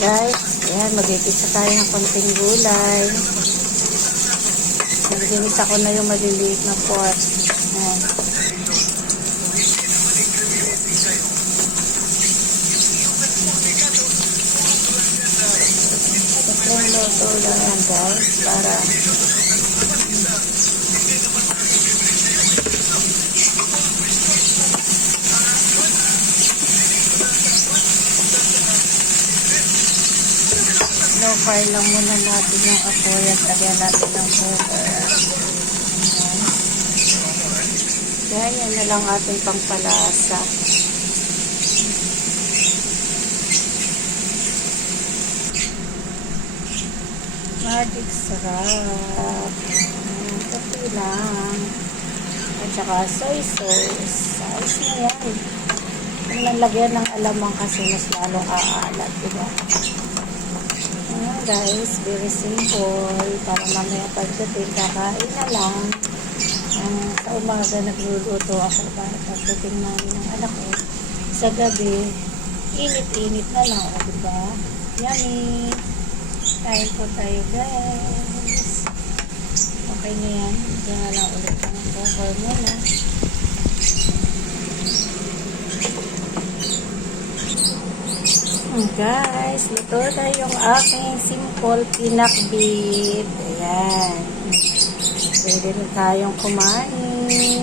Guys, ayan, mag-igisa tayo ng konting gulay. Nag-igisa ko na yung maliliit na pork. Ayan. Yung luto lang yan guys, para low fire lang muna natin yung apoy at lagyan natin ng butter. Yan, yan na lang ating pangpalasa. Magic sarap. Kapi lang. At saka soy sauce. Ayos na yan. Kung nalagyan ng alamang kasi mas lalong aalat, diba? Guys, very simple. Para mamaya pagdating, kakain na lang. Sa umaga nagluluto ako para pagdating namin ng anak ko. Sa gabi, init-init na lang. O, diba? Yummy! Kain po tayo guys. Okay na yan. Diyan na lang ulit ang cover muna. Guys, luto na yung aking simple pinakbit. Ayan. Pwede na tayong kumain.